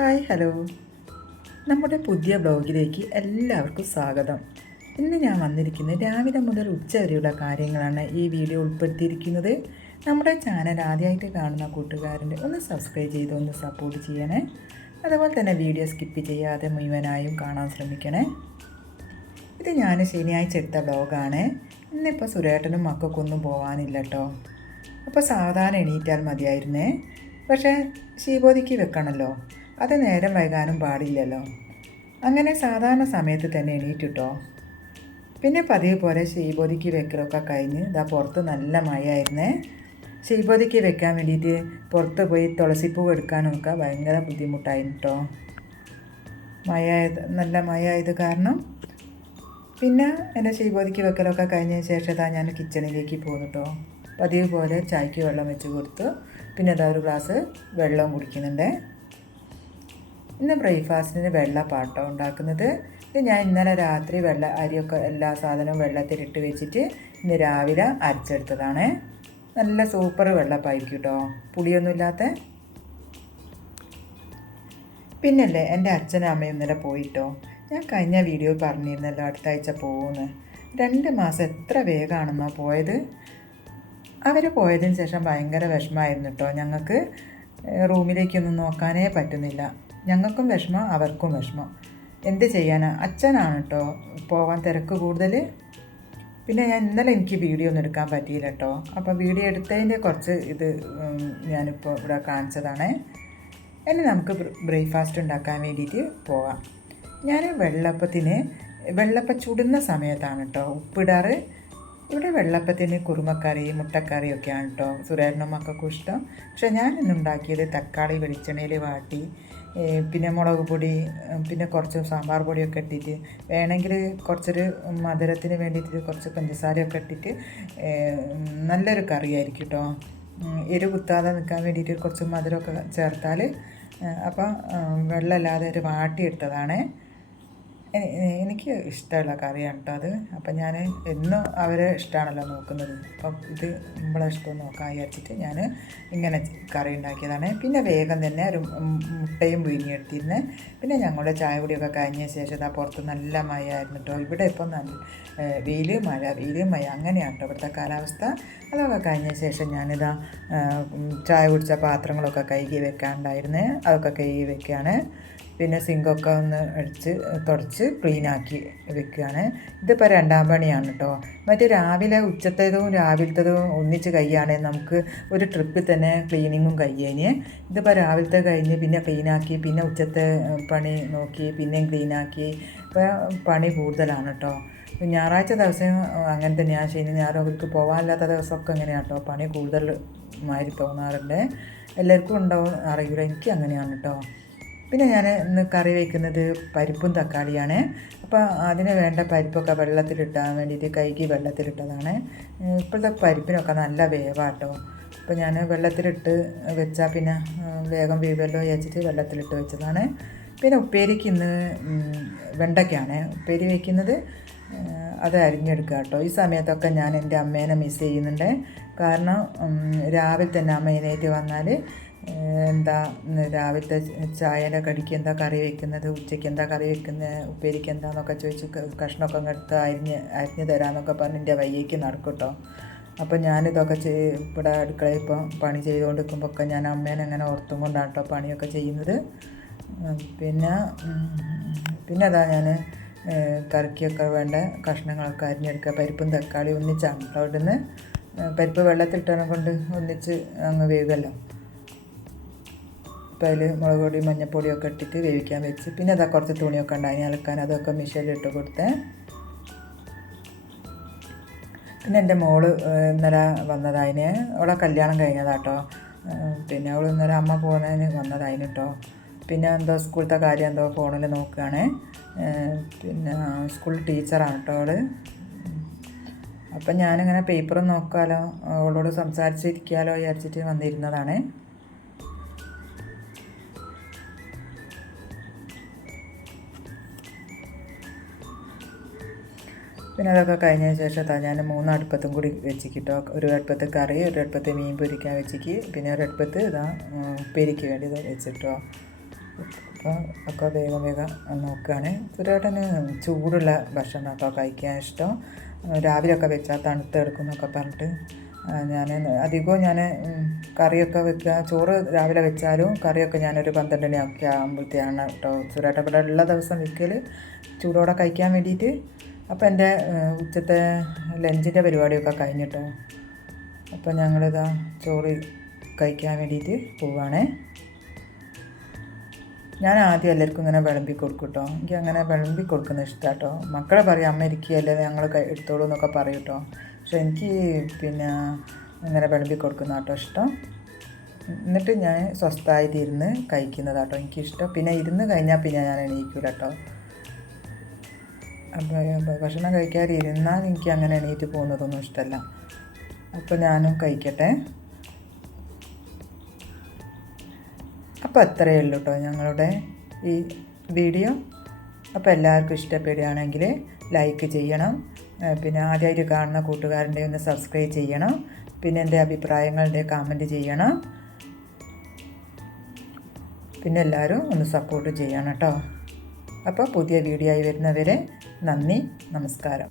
Hi hello, നമ്മുടെ പുതിയ ബ്ലോഗിലേക്ക് എല്ലാവർക്കും സ്വാഗതം. ഇന്ന് ഞാൻ വന്നിരിക്കുന്നത് രാവിലെ മുതൽ ഉച്ച വരെയുള്ള കാര്യങ്ങളാണ് ഈ വീഡിയോ ഉൾപ്പെടുത്തിയിരിക്കുന്നത്. നമ്മുടെ ചാനൽ ആദ്യമായിട്ട് കാണുന്ന കൂട്ടുകാരൻ്റെ ഒന്ന് സബ്സ്ക്രൈബ് ചെയ്ത് ഒന്ന് സപ്പോർട്ട് ചെയ്യണേ. അതുപോലെ തന്നെ വീഡിയോ സ്കിപ്പ് ചെയ്യാതെ മുഴുവനായും കാണാൻ ശ്രമിക്കണേ. ഇത് ഞാൻ ശനിയാഴ്ച എടുത്ത ബ്ലോഗാണ്. ഇന്നിപ്പോൾ സുരേട്ടനും മക്കൾക്കൊന്നും പോകാനില്ല കേട്ടോ. അപ്പോൾ സാവധാനം എണീറ്റാൽ മതിയായിരുന്നേ. പക്ഷേ ശീബോധിക്ക് വെക്കണമല്ലോ, അത് നേരം വൈകാനും പാടില്ലല്ലോ. അങ്ങനെ സാധാരണ സമയത്ത് തന്നെ എണീറ്റിട്ടോ. പിന്നെ പതിവ് പോലെ ശീബോധിക്ക് വെക്കലൊക്കെ കഴിഞ്ഞ് ഇതാ പുറത്ത് നല്ല മഴയായിരുന്നേ. ശീബോധിക്ക് വെക്കാൻ വേണ്ടിയിട്ട് പുറത്ത് പോയി തുളസിപ്പൂവ് എടുക്കാനൊക്കെ ഭയങ്കര ബുദ്ധിമുട്ടായിരുന്നു കേട്ടോ. നല്ല മഴ ആയത് കാരണം. പിന്നെ എൻ്റെ ശീബോധിക്ക് വെക്കലൊക്കെ കഴിഞ്ഞതിന് ശേഷം ഇതാ ഞാൻ കിച്ചണിലേക്ക് പോകുന്നു കേട്ടോ. പതിവ് പോലെ ചായക്ക് വെള്ളം വെച്ച് കൊടുത്തു. പിന്നെ ഇതാ ഒരു ഗ്ലാസ് വെള്ളം കുടിക്കുന്നുണ്ട്. ഇന്ന് ബ്രേക്ക്ഫാസ്റ്റിന് വെള്ളപ്പാട്ടോ ഉണ്ടാക്കുന്നത്. ഇത് ഞാൻ ഇന്നലെ രാത്രി അരിയൊക്കെ എല്ലാ സാധനവും വെള്ളത്തിലിട്ട് വെച്ചിട്ട് ഇന്ന് രാവിലെ അരച്ചെടുത്തതാണ്. നല്ല സൂപ്പർ വെള്ളപ്പായിരിക്കും കേട്ടോ, പുളിയൊന്നുമില്ലാത്ത. പിന്നല്ലേ എൻ്റെ അച്ഛനും അമ്മയും ഇന്നലെ പോയിട്ടോ. ഞാൻ കഴിഞ്ഞ വീഡിയോ പറഞ്ഞിരുന്നല്ലോ അടുത്ത ആഴ്ച പോകുമെന്ന്. 2 മാസം എത്ര വേഗമാണെന്നോ പോയത്. അവർ പോയതിന് ശേഷം ഭയങ്കര വിഷമമായിരുന്നു കേട്ടോ. ഞങ്ങൾക്ക് റൂമിലേക്കൊന്നും നോക്കാനേ പറ്റുന്നില്ല. ഞങ്ങൾക്കും വിഷമം, അവർക്കും വിഷമം. എന്ത് ചെയ്യാനാ, അച്ഛനാണ് കേട്ടോ പോവാൻ തിരക്ക് കൂടുതൽ. പിന്നെ ഇന്നലെ എനിക്ക് വീഡിയോ ഒന്നും എടുക്കാൻ പറ്റിയില്ല കേട്ടോ. അപ്പോൾ വീഡിയോ എടുത്തതിൻ്റെ കുറച്ച് ഇത് ഞാനിപ്പോൾ ഇവിടെ കാണിച്ചതാണ്. ഇനി നമുക്ക് ബ്രേക്ക്ഫാസ്റ്റ് ഉണ്ടാക്കാൻ വേണ്ടിയിട്ട് പോകാം. ഞാൻ വെള്ളപ്പം ചുടുന്ന സമയത്താണ് കേട്ടോ ഉപ്പിടാറ്. ഇവിടെ വെള്ളപ്പത്തിന് കുറുമക്കറി, മുട്ടക്കറിയൊക്കെയാണ് കേട്ടോ സുരേട്ടനും മക്കൾക്കും ഇഷ്ടം. പക്ഷേ ഞാൻ ഇന്നുണ്ടാക്കിയത് തക്കാളി വെളിച്ചെണ്ണയിൽ വാട്ടി, പിന്നെ മുളക് പൊടി, പിന്നെ കുറച്ച് സാമ്പാർ പൊടിയൊക്കെ ഇട്ടിട്ട്, വേണമെങ്കിൽ കുറച്ചൊരു മധുരത്തിന് വേണ്ടിയിട്ട് കുറച്ച് പഞ്ചസാരയൊക്കെ ഇട്ടിട്ട് നല്ലൊരു കറിയായിരിക്കും കേട്ടോ. എരിവ് കുത്താതെ നിൽക്കാൻ വേണ്ടിയിട്ട് കുറച്ച് മധുരമൊക്കെ ചേർത്താൽ. അപ്പം വെള്ളമില്ലാതെ ഒരു വാട്ടിയെടുത്തതാണ്. എനിക്ക് ഇഷ്ടമുള്ള കറിയാണ് കേട്ടോ അത്. അപ്പം ഞാൻ എന്നും അവരെ ഇഷ്ടമാണല്ലോ നോക്കുന്നത്. അപ്പം ഇത് നമ്മളെ ഇഷ്ടം നോക്കാൻ വിചാരിച്ചിട്ട് ഞാൻ ഇങ്ങനെ കറി ഉണ്ടാക്കിയതാണ്. പിന്നെ വേഗം തന്നെ ഒരു മുട്ടയും പുഴുങ്ങിയെടുത്തിരുന്നു. പിന്നെ ഞങ്ങളുടെ ചായ കുടിയൊക്കെ കഴിഞ്ഞ ശേഷം ഇതാ പുറത്ത് നല്ല മഴയായിരുന്നു കേട്ടോ. ഇവിടെ ഇപ്പം നല്ല വെയിൽ മഴ അങ്ങനെയാണ് കേട്ടോ ഇവിടുത്തെ കാലാവസ്ഥ. അതൊക്കെ കഴിഞ്ഞ ശേഷം ഞാനിതാ ചായ കുടിച്ച പാത്രങ്ങളൊക്കെ കഴുകി വെക്കാനുണ്ടായിരുന്നു. അതൊക്കെ കഴുകി വെക്കുകയാണ്. പിന്നെ സിങ്കൊക്കെ ഒന്ന് തുടച്ച് ക്ലീനാക്കി വെക്കുകയാണ്. ഇതിപ്പോൾ 2ാം പണിയാണ് കേട്ടോ. മറ്റേ ഉച്ചത്തേതും രാവിലത്തേതും ഒന്നിച്ച് കഴിയുകയാണെങ്കിൽ നമുക്ക് ഒരു ട്രിപ്പിൽ തന്നെ ക്ലീനിങ്ങും കഴിയേന്. ഇതിപ്പോൾ രാവിലത്തെ കഴിഞ്ഞ് പിന്നെ ക്ലീനാക്കി, പിന്നെ ഉച്ചത്തെ പണി നോക്കി, പിന്നെയും ക്ലീനാക്കി. ഇപ്പോൾ പണി കൂടുതലാണ് കേട്ടോ. ഞായറാഴ്ച ദിവസം അങ്ങനെ തന്നെയാണ്. ശനി ഞായറും അവർക്ക് പോകാനില്ലാത്ത ദിവസമൊക്കെ എങ്ങനെയാണ് കേട്ടോ, പണി കൂടുതൽ മാതിരി തോന്നാറുണ്ട്. എല്ലാവർക്കും ഉണ്ടാവും അറിയില്ല, എനിക്ക് അങ്ങനെയാണ് കേട്ടോ. പിന്നെ ഞാൻ ഇന്ന് കറി വയ്ക്കുന്നത് പരിപ്പും തക്കാളിയാണ്. അപ്പോൾ അതിന് വേണ്ട പരിപ്പൊക്കെ വെള്ളത്തിലിട്ടാൻ വേണ്ടിയിട്ട് കഴുകി വെള്ളത്തിലിട്ടതാണ്. ഇപ്പോഴത്തെ പരിപ്പിനൊക്കെ നല്ല വേവാട്ടോ. അപ്പോൾ ഞാൻ വെള്ളത്തിലിട്ട് വെച്ചാൽ പിന്നെ വേഗം വേവല്ലോ വിചാരിച്ചിട്ട് വെള്ളത്തിലിട്ട് വെച്ചതാണ്. പിന്നെ ഉപ്പേരിക്ക് ഇന്ന് വെണ്ടയ്ക്കാണ് ഉപ്പേരി വയ്ക്കുന്നത്. അത് അരിഞ്ഞെടുക്കുക കേട്ടോ. ഈ സമയത്തൊക്കെ ഞാൻ എൻ്റെ അമ്മേനെ മിസ് ചെയ്യുന്നുണ്ട്. കാരണം രാവിലെ തന്നെ അമ്മ എഴുന്നേറ്റ് വന്നാൽ എന്താ രാവിലത്തെ ചായയുടെ കടിക്ക് എന്താ കറി വയ്ക്കുന്നത്, ഉച്ചയ്ക്ക് എന്താ കറി വയ്ക്കുന്നത്, ഉപ്പേരിക്ക് എന്താണെന്നൊക്കെ ചോദിച്ച് കഷ്ണമൊക്കെ എടുത്ത് അരിഞ്ഞ് തരാമെന്നൊക്കെ പറഞ്ഞ് എൻ്റെ വയ്യേക്ക് നടക്കും കേട്ടോ. അപ്പോൾ ഞാനിതൊക്കെ ഇവിടെ അടുക്കളയിൽ ഇപ്പം പണി ചെയ്തുകൊണ്ടിരിക്കുമ്പോൾ ഒക്കെ ഞാൻ അമ്മേനെ അങ്ങനെ ഓർത്തും കൊണ്ടാണ് കേട്ടോ പണിയൊക്കെ ചെയ്യുന്നത്. പിന്നെ അതാ ഞാൻ കറിക്കൊക്കെ വേണ്ട കഷ്ണങ്ങളൊക്കെ അരിഞ്ഞെടുക്കുക. പരിപ്പും തക്കാളി ഒന്നിച്ചാണ് കേട്ടോ ഇവിടുന്ന്. പരിപ്പ് വെള്ളത്തിലിട്ടതിനെ കൊണ്ട് ഒന്നിച്ച് അങ്ങ് വേഗമല്ലോ. അപ്പോൾ അതിൽ മുളക് പൊടി മഞ്ഞൾപ്പൊടിയൊക്കെ ഇട്ടിട്ട് വേവിക്കാൻ വെച്ച്, പിന്നെ അതാ കുറച്ച് തുണിയൊക്കെ ഉണ്ടായി അലക്കാൻ, അതൊക്കെ മിഷനിലിട്ട് കൊടുത്തേ. പിന്നെ എൻ്റെ മോള് ഇന്നലെ വന്നതായിന്, അവളെ കല്യാണം കഴിഞ്ഞതാട്ടോ. പിന്നെ അവൾ ഇന്നലെ അമ്മ പോകുന്നതിന് വന്നതായിന് കേട്ടോ. പിന്നെ എന്തോ സ്കൂളത്തെ കാര്യം എന്തോ ഫോണിൽ നോക്കുകയാണ്. പിന്നെ സ്കൂൾ ടീച്ചറാണ് കേട്ടോ അവൾ. അപ്പം ഞാനിങ്ങനെ പേപ്പറും നോക്കാമല്ലോ, അവളോട് സംസാരിച്ചിരിക്കാമല്ലോ വിചാരിച്ചിട്ട് വന്നിരുന്നതാണ്. പിന്നെ അതൊക്കെ കഴിഞ്ഞതിന് ശേഷം ഞാൻ 3 അടുപ്പത്തും കൂടി വെച്ചിട്ടോ. ഒരു അടുപ്പത്ത് കറി, ഒരു അടുപ്പത്ത് മീൻ പൊരിക്കാൻ വെച്ചിട്ട്, പിന്നെ ഒരു അടുപ്പത്ത് ഉപ്പേരിക്ക് വേണ്ടി വെച്ചിട്ടോ. അപ്പോൾ ഒക്കെ വേഗം വേഗം നോക്കുകയാണ്. സുരേട്ടന് ചൂടുള്ള ഭക്ഷണമൊക്കെ കഴിക്കാൻ ഇഷ്ടം. രാവിലെയൊക്കെ വെച്ചാൽ തണുത്തെടുക്കും എന്നൊക്കെ പറഞ്ഞിട്ട് ഞാൻ അധികവും കറിയൊക്കെ വെക്കുക. ചോറ് രാവിലെ വെച്ചാലും കറിയൊക്കെ ഞാനൊരു 12 മണിയൊക്കെ ആകുമ്പോഴത്തേക്കാണ് കേട്ടോ സുരേട്ടൻ ഇവിടെ ഉള്ള ദിവസം വെക്കൽ, ചൂടോടെ കഴിക്കാൻ വേണ്ടിയിട്ട്. അപ്പോൾ എൻ്റെ ഉച്ചത്തെ ലഞ്ചിൻ്റെ പരിപാടിയൊക്കെ കഴിഞ്ഞിട്ടോ. അപ്പോൾ ഞങ്ങളിതാ ചോറ് കഴിക്കാൻ വേണ്ടിയിട്ട് പോവുകയാണേ. ഞാൻ ആദ്യം എല്ലാവർക്കും ഇങ്ങനെ വിളമ്പി കൊടുക്കും കേട്ടോ. എനിക്ക് അങ്ങനെ വിളമ്പി കൊടുക്കുന്നത് ഇഷ്ടമാണ് കേട്ടോ. മക്കളെ പറയും അമ്മ ഇരിക്കുകയല്ലേ ഞങ്ങൾ എടുത്തോളൂ എന്നൊക്കെ പറയും കേട്ടോ. പക്ഷെ എനിക്ക് ഇങ്ങനെ വിളമ്പി കൊടുക്കുന്ന കേട്ടോ ഇഷ്ടം. എന്നിട്ട് ഞാൻ സ്വസ്ഥമായിട്ട് ഇരുന്ന് കഴിക്കുന്നതാട്ടോ എനിക്കിഷ്ടം. പിന്നെ ഇരുന്ന് കഴിഞ്ഞാൽ പിന്നെ ഞാൻ എണീക്കില്ല കേട്ടോ. അപ്പോൾ ഭക്ഷണം കഴിക്കാതെ ഇരുന്നാൽ എനിക്ക് അങ്ങനെ എണീറ്റ് പോകുന്നതൊന്നും ഇഷ്ടമല്ല. അപ്പോൾ ഞാനും കഴിക്കട്ടെ. അപ്പോൾ അത്രയേ ഉള്ളൂ കേട്ടോ ഞങ്ങളുടെ ഈ വീഡിയോ. അപ്പോൾ എല്ലാവർക്കും ഇഷ്ടപ്പെടുകയാണെങ്കിൽ ലൈക്ക് ചെയ്യണം. പിന്നെ ആദ്യമായിട്ട് കാണുന്ന കൂട്ടുകാരൻ്റെ ഒന്ന് സബ്സ്ക്രൈബ് ചെയ്യണം. പിന്നെ എൻ്റെ അഭിപ്രായങ്ങളുടെ കമൻറ്റ് ചെയ്യണം. പിന്നെ എല്ലാവരും ഒന്ന് സപ്പോർട്ട് ചെയ്യണം കേട്ടോ. അപ്പോൾ പുതിയ വീഡിയോ ആയി വരുന്നവരെ നന്ദി, നമസ്കാരം.